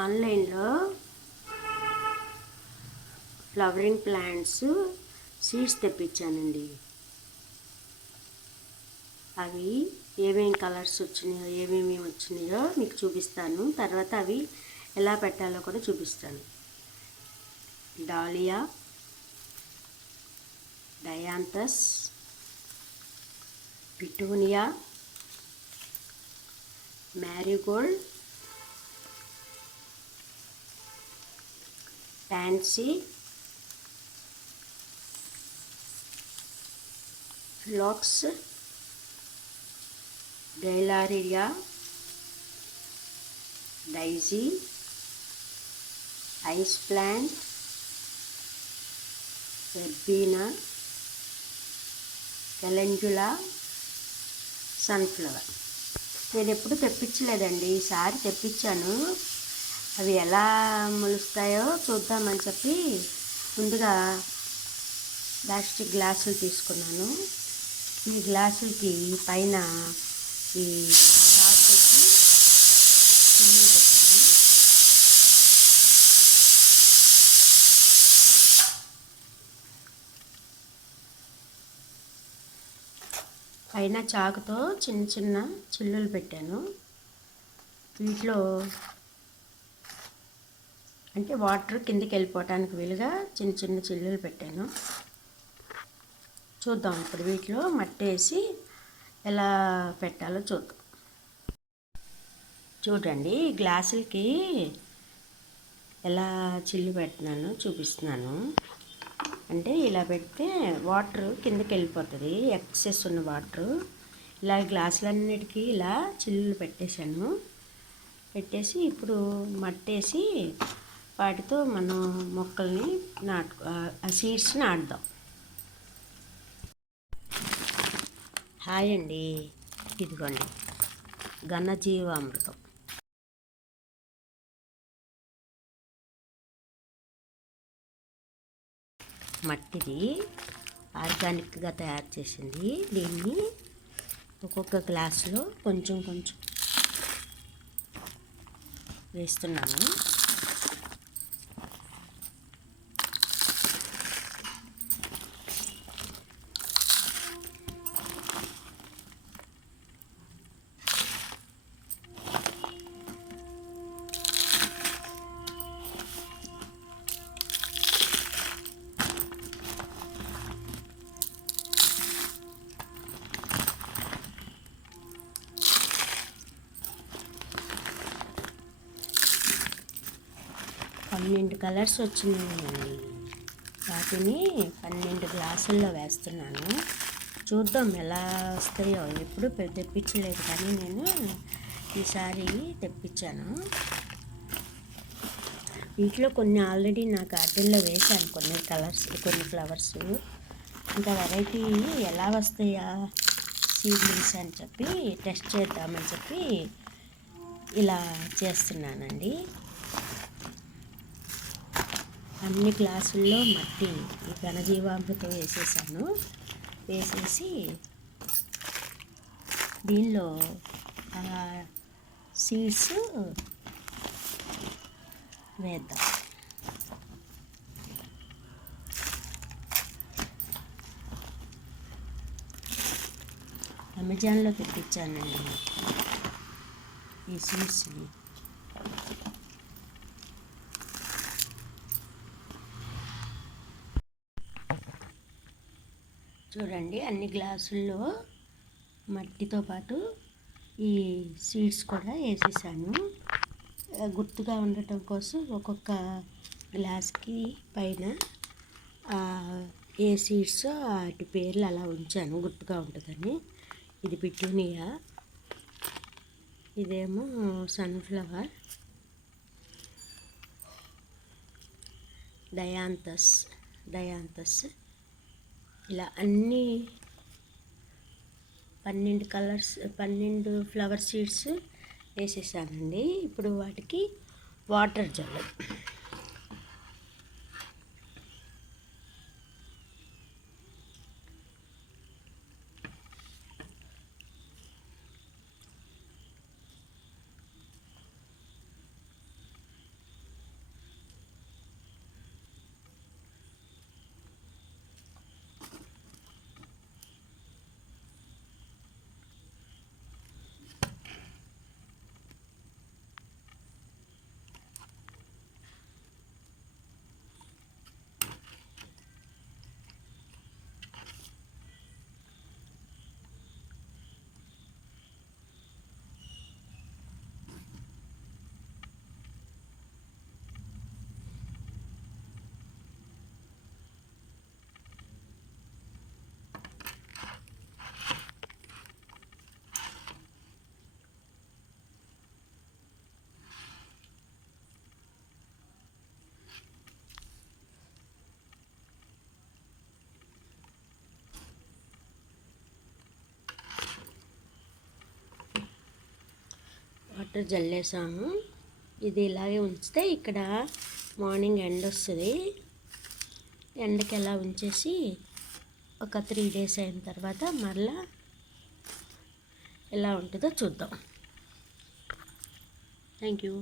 ఆన్లైన్లో flowering plants seeds తెప్పించానండి. అవి ఏమేమి కలర్స్ వచ్చినాయో ఏమేమి వచ్చినాయో మీకు చూపిస్తాను. తర్వాత అవి ఎలా పెట్టాలో కూడా చూపిస్తాను. Dahlia, dianthus, petunia, Marie Gold, pansy, phlox, Gaillardia, daisy, ice plant, verbena, calendula, sunflower. నేను ఎప్పుడు తెప్పించలేదండి, ఈసారి తెప్పించాను. అవి ఎలా మొలుస్తాయో చూద్దామని చెప్పి ముందుగా ప్లాస్టిక్ గ్లాసులు తీసుకున్నాను. ఈ గ్లాసులకి పైన ఈ చాక్ పెట్టి చిల్లులు పెట్టాను. పైన చాకుతో చిన్న చిన్న చిల్లులు పెట్టాను. వీటిలో అంటే వాటర్ కిందకి వెళ్ళిపోవటానికి వీలుగా చిన్న చిన్న చిల్లులు పెట్టాను. చూద్దాం ఇప్పుడు వీటిలో మట్టి వేసి ఎలా పెట్టాలో చూద్దాం. చూడండి, గ్లాసులకి ఎలా చిల్లు పెడుతున్నానో చూపిస్తున్నాను. అంటే ఇలా పెడితే వాటర్ కిందకి వెళ్ళిపోతుంది, ఎక్సెస్ ఉన్న వాటరు. ఇలా గ్లాసులన్నిటికీ ఇలా చిల్లులు పెట్టేసి ఇప్పుడు మట్టేసి వాటితో మనం మొక్కల్ని ఆ సీడ్స్ నాటుదాం. హాయ్ అండి, ఇదిగోండి ఘనజీవామృతం. మట్టిది ఆర్గానిక్గా తయారు చేసింది. దీన్ని ఒక్కొక్క గ్లాసులో కొంచెం కొంచెం వేస్తున్నాను. పన్నెండు కలర్స్ వచ్చినాయండి. వాటిని 12 గ్లాసుల్లో వేస్తున్నాను. చూద్దాం ఎలా వస్తాయో. ఎప్పుడు తెప్పించలేదు కానీ నేను ఈసారి తెప్పించాను. వీటిలో కొన్ని ఆల్రెడీ నా గార్డెన్లో వేశాను, కొన్ని ఫ్లవర్స్. ఇంకా వెరైటీ ఎలా వస్తాయా సీడ్లింగ్స్ అని చెప్పి టెస్ట్ చేద్దామని చెప్పి ఇలా చేస్తున్నానండి. అన్ని గ్లాసుల్లో మట్టి ఈ ఘనజీవామృతం వేసేసి దీనిలో సీడ్స్ వేద్దాం. అమెజాన్లో తెప్పించానండి ఈ సీడ్స్ని. చూడండి, అన్ని గ్లాసుల్లో మట్టితో పాటు ఈ సీడ్స్ కూడా వేసేసాను. గుర్తుగా ఉండటం కోసం ఒక్కొక్క గ్లాస్కి పైన ఏ సీడ్స్ వాటి పేర్లు అలా ఉంచాను, గుర్తుగా ఉంటుందని. ఇది పిటూనియా, ఇదేమో సన్ఫ్లవర్, డయాంతస్. ఇలా అన్నీ 12 ఫ్లవర్ సీడ్స్ వేసేసానండి. ఇప్పుడు వాటికి వాటర్ జల్లు. వాటర్ జల్లేసాము. ఇది ఇలాగే ఉంచితే ఇక్కడ మార్నింగ్ ఎండ వస్తుంది. ఎండకి ఎలా ఉంచేసి ఒక 3 days అయిన తర్వాత మరలా ఎలా ఉంటుందో చూద్దాం. Thank you.